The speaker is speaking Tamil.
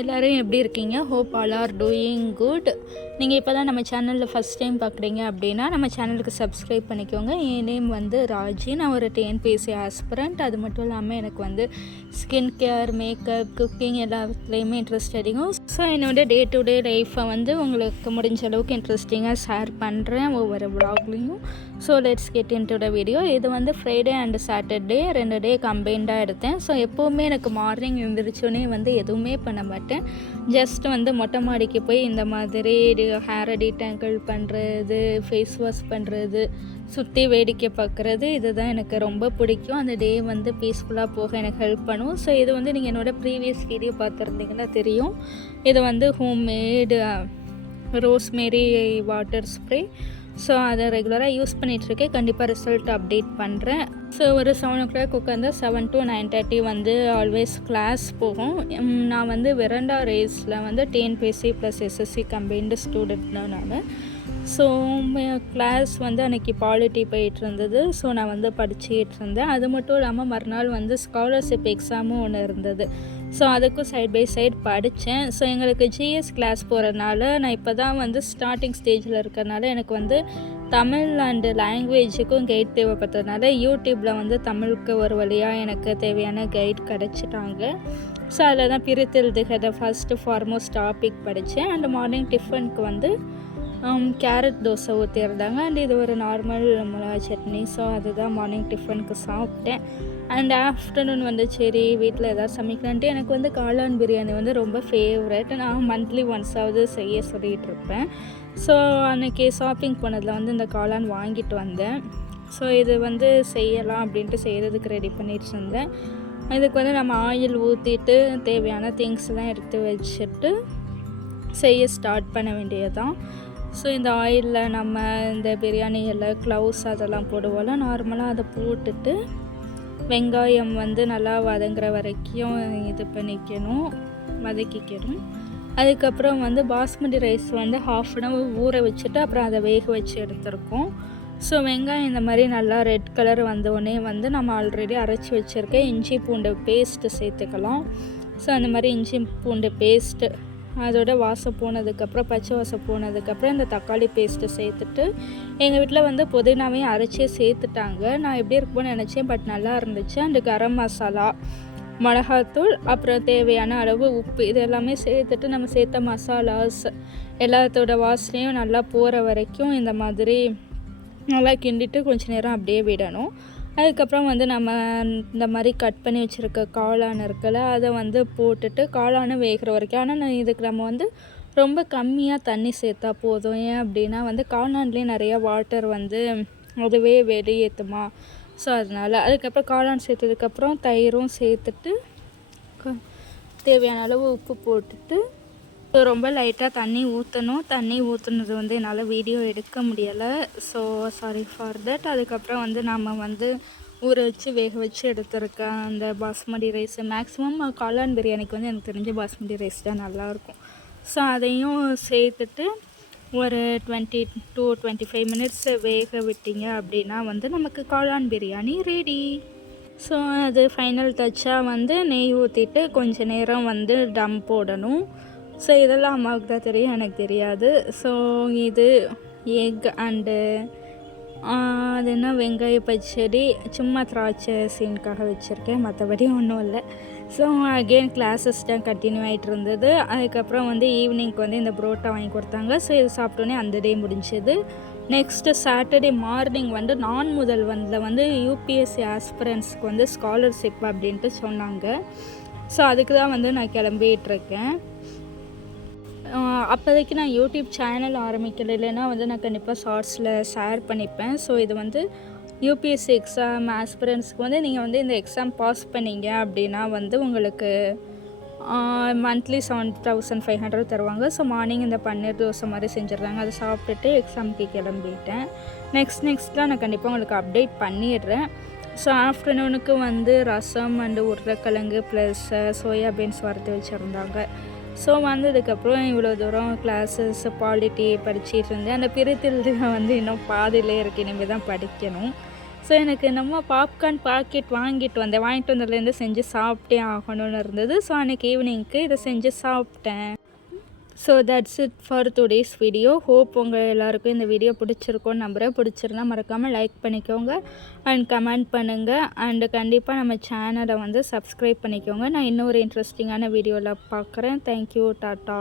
எல்லோரும் எப்படி இருக்கீங்க? Hope all are doing good. நீங்கள் இப்போ தான் நம்ம சேனலில் ஃபஸ்ட் டைம் பார்க்குறீங்க அப்படின்னா நம்ம சேனலுக்கு சப்ஸ்கிரைப் பண்ணிக்கோங்க. என் நேம் வந்து ராஜி. நான் ஒரு டிஎன்பிஎஸ்சி ஆஸ்பிரண்ட். அது மட்டும் இல்லாமல் எனக்கு வந்து ஸ்கின் கேர், மேக்கப், குக்கிங் எல்லாத்துலேயுமே இன்ட்ரெஸ்ட் அதிகம். ஸோ என்னோடய டே டு டே லைஃப்பை வந்து உங்களுக்கு முடிஞ்ச அளவுக்கு இன்ட்ரெஸ்டிங்காக ஷேர் பண்ணுறேன் ஒவ்வொரு வ்ளாக்லேயும். So let's get into the video. இது வந்து ஃப்ரைடே அண்ட் சாட்டர்டே 2 டே கம்பைண்டாக எடுத்தேன். ஸோ எப்போவுமே எனக்கு மார்னிங் எழுந்திரிச்சோன்னே வந்து எதுவுமே பண்ண மாட்டேன். ஜஸ்ட் வந்து மொட்டை மாடிக்கு போய் இந்த மாதிரி ஹேரை டீடாங்கிள் பண்ணுறது, ஃபேஸ் வாஷ் பண்ணுறது, சுற்றி வேடிக்கை பார்க்குறது, இதுதான் எனக்கு ரொம்ப பிடிக்கும். அந்த டே வந்து பீஸ்ஃபுல்லாக போக எனக்கு ஹெல்ப் பண்ணும். ஸோ இது வந்து நீங்கள் என்னோடய ப்ரீவியஸ் வீடியோ பார்த்துருந்தீங்கன்னா தெரியும். இது வந்து homemade rosemary water spray. So அதை ரெகுலராக யூஸ் பண்ணிகிட்ருக்கேன். கண்டிப்பாக ரிசல்ட் அப்டேட் பண்ணுறேன். ஸோ ஒரு 7 o'clock உட்காந்து 7 to 9:30 வந்து ஆல்வேஸ் கிளாஸ் போகும். நான் வந்து வெரண்டா ரேஸில் வந்து TNPSC plus SSC combined student தான் நான். ஸோ கிளாஸ் வந்து அன்றைக்கி பாலிட்டி போயிட்டு இருந்தது. ஸோ நான் வந்து படிச்சுக்கிட்டு இருந்தேன். அது மட்டும் இல்லாமல் மறுநாள் வந்து ஸ்காலர்ஷிப் எக்ஸாமும் ஒன்று இருந்தது. ஸோ அதுக்கும் சைட் பை சைட் படித்தேன். ஸோ எங்களுக்கு ஜிஎஸ் கிளாஸ் போகிறதுனால நான் இப்போ தான் வந்து ஸ்டார்டிங் ஸ்டேஜில் இருக்கிறனால எனக்கு வந்து தமிழ் அண்டு லாங்குவேஜுக்கும் கைட் தேவைப்பட்டதுனால யூடியூப்பில் வந்து தமிழுக்கு ஒரு வழியாக எனக்கு தேவையான கைட் கிடச்சிட்டாங்க. ஸோ அதில் தான் பிரித்தெழுதுகிற ஃபஸ்ட்டு ஃபார்மோஸ்ட் டாபிக் படித்தேன். அண்ட் மார்னிங் டிஃபனுக்கு வந்து கேரட் தோசை ஊற்றிருந்தாங்க. அண்ட் இது ஒரு நார்மல் மிளகா சட்னி. ஸோ அதுதான் மார்னிங் டிஃபனுக்கு சாப்பிட்டேன். அண்ட் ஆஃப்டர்நூன் வந்து சரி வீட்டில் எதாவது சமைக்கலான்ட்டு எனக்கு வந்து காளான் பிரியாணி வந்து ரொம்ப ஃபேவரட். நான் மந்த்லி ஒன்ஸாவது செய்ய சொல்லிகிட்டு இருப்பேன். ஸோ அன்றைக்கி ஷாப்பிங் போனதில் வந்து இந்த காளான் வாங்கிட்டு வந்தேன். ஸோ இது வந்து செய்யலாம் அப்படின்ட்டு செய்கிறதுக்கு ரெடி பண்ணிட்டு இருந்தேன். இதுக்கு வந்து நம்ம ஆயில் ஊற்றிட்டு தேவையான திங்ஸ்லாம் எடுத்து வச்சுட்டு செய்ய ஸ்டார்ட் பண்ண வேண்டியதுதான். ஸோ இந்த ஆயிலில் நம்ம இந்த பிரியாணி இலை, க்ளவுஸ் அதெல்லாம் போடுவோம்ல, நார்மலாக அதை போட்டுட்டு வெங்காயம் வந்து நல்லா வதங்குற வரைக்கும் இது பண்ணிக்கணும், வதக்கிக்கணும். அதுக்கப்புறம் வந்து பாஸ்மதி ரைஸ் வந்து 1/2 hour ஊற வச்சுட்டு அப்புறம் அதை வேக வச்சு எடுத்துருக்கோம். ஸோ வெங்காயம் இந்த மாதிரி நல்லா ரெட் கலர் வந்தோடனே வந்து நம்ம ஆல்ரெடி அரைச்சி வச்சுருக்க இஞ்சி பூண்டு பேஸ்ட்டு சேர்த்துக்கலாம். ஸோ அந்த மாதிரி இஞ்சி பூண்டு பேஸ்ட்டு அதோட வாசம் போனதுக்கப்புறம், பச்சை வாசம் போனதுக்கப்புறம் இந்த தக்காளி பேஸ்ட்டு சேர்த்துட்டு, எங்கள் வீட்டில் வந்து புதினாவையும் அரைச்சே சேர்த்துட்டாங்க. நான் எப்படி இருக்கும்னு நினச்சேன், பட் நல்லா இருந்துச்சு. அண்டு கரம் மசாலா, மிளகாத்தூள், அப்புறம் தேவையான அளவு உப்பு, இது எல்லாமே சேர்த்துட்டு நம்ம சேர்த்த மசாலாஸ் எல்லாத்தோட வாசனையும் நல்லா போகிற வரைக்கும் இந்த மாதிரி நல்லா கிண்டிட்டு கொஞ்சம் நேரம் அப்படியே விடணும். அதுக்கப்புறம் வந்து நம்ம இந்த மாதிரி கட் பண்ணி வச்சுருக்க காளான் இருக்குல்ல, அதை வந்து போட்டுட்டு காளானை வேகிற வரைக்கும். ஆனால் இதுக்கு நம்ம வந்து ரொம்ப கம்மியாக தண்ணி சேர்த்தா போதும். ஏன் அப்படின்னா வந்து காளான்லேயே நிறையா வாட்டர் வந்து அதுவே வெளியேற்றுமா. ஸோ அதனால் அதுக்கப்புறம் காளான் சேர்த்ததுக்கப்புறம் தயிரும் சேர்த்துட்டு தேவையான அளவு உப்பு போட்டுட்டு ரொம்ப லைட்டாக தண்ணி ஊற்றணும். தண்ணி ஊற்றுனது வந்து என்னால் வீடியோ எடுக்க முடியலை. So sorry for that. அதுக்கப்புறம் வந்து நம்ம வந்து ஊற வச்சு வேக வச்சு எடுத்துருக்கேன் அந்த பாஸ்மதி ரைஸ். மேக்ஸிமம் காளான் பிரியாணிக்கு வந்து எனக்கு தெரிஞ்ச பாஸ்மதி ரைஸ் தான் நல்லாயிருக்கும். ஸோ அதையும் சேர்த்துட்டு ஒரு 20 to 25 minutes வேக விட்டிங்க அப்படின்னா வந்து நமக்கு காளான் பிரியாணி ரெடி. ஸோ அது ஃபைனல் டச்சாக வந்து நெய் ஊற்றிட்டு கொஞ்சம் நேரம் வந்து டம் போடணும். ஸோ இதெல்லாம் அம்மாவுக்கு தான் தெரியும், எனக்கு தெரியாது. ஸோ இது எக் அண்டு அது என்ன வெங்காய பச்சடி, சும்மா திராட்சை சீனுக்காக வச்சுருக்கேன், மற்றபடி ஒன்றும் இல்லை. ஸோ அகெயின் கிளாஸஸ் தான் கண்டினியூ ஆகிட்டு இருந்தது. அதுக்கப்புறம் வந்து ஈவினிங்க்கு வந்து இந்த புரோட்டா வாங்கி கொடுத்தாங்க. ஸோ இது சாப்பிட்டோன்னே அந்த டே முடிஞ்சது. நெக்ஸ்ட்டு சாட்டர்டே மார்னிங் வந்து நான் முதல்வனில் வந்து யூபிஎஸ்சி ஆஸ்பிரண்ட்ஸ்க்கு வந்து ஸ்காலர்ஷிப் அப்படின்ட்டு சொன்னாங்க. ஸோ அதுக்கு தான் வந்து நான் கிளம்பிகிட்ருக்கேன். அப்போதைக்கு நான் யூடியூப் சேனல் ஆரம்பிக்கல, இல்லைன்னா வந்து நான் கண்டிப்பாக ஷார்ட்ஸில் ஷேர் பண்ணிப்பேன். ஸோ இது வந்து யூபிஎஸ்சி எக்ஸாம் ஆஸ்பிரண்ட்ஸ்க்கு வந்து நீங்கள் வந்து இந்த எக்ஸாம் பாஸ் பண்ணீங்க அப்படின்னா வந்து உங்களுக்கு மந்த்லி 7,500 தருவாங்க. ஸோ மார்னிங் இந்த பன்னீர் தோசை மாதிரி செஞ்சிடுறாங்க. அதை சாப்பிட்டுட்டு எக்ஸாமுக்கு கிளம்பிட்டேன். நெக்ஸ்ட்லாம் நான் கண்டிப்பாக உங்களுக்கு அப்டேட் பண்ணிடுறேன். ஸோ ஆஃப்டர்நூனுக்கு வந்து ரசம் அண்டு உருளைக்கிழங்கு ப்ளஸ் சோயாபீன்ஸ் வறுத்து வச்சுருந்தாங்க. ஸோ வந்ததுக்கப்புறம் இவ்வளோ தூரம் கிளாஸஸ் பாலிட்டி படிச்சுட்டு இருந்தேன். அந்த பிரித்தெழுதுக வந்து இன்னும் பாதியிலே இருக்குது, இனிமேல் தான் படிக்கணும். ஸோ எனக்கு என்னமோ பாப்கார்ன் பாக்கெட் வாங்கிட்டு வந்ததுலேருந்து செஞ்சு சாப்பிட்டே ஆகணும்னு இருந்தது. ஸோ அன்றைக்கி ஈவினிங்க்கு இதை செஞ்சு சாப்பிட்டேன். So that's it for today's video. Hope உங்கள் எல்லாருக்கும் இந்த வீடியோ பிடிச்சிருக்கோன்னு நம்புகிறேன். பிடிச்சிருந்தா மறக்காமல் லைக் பண்ணிக்கோங்க அண்ட் கமெண்ட் பண்ணுங்கள். அண்டு கண்டிப்பாக நம்ம சேனலை வந்து சப்ஸ்கிரைப் பண்ணிக்கோங்க. நான் இன்னொரு இன்ட்ரெஸ்டிங்கான வீடியோவில் பார்க்குறேன். Thank you, tata.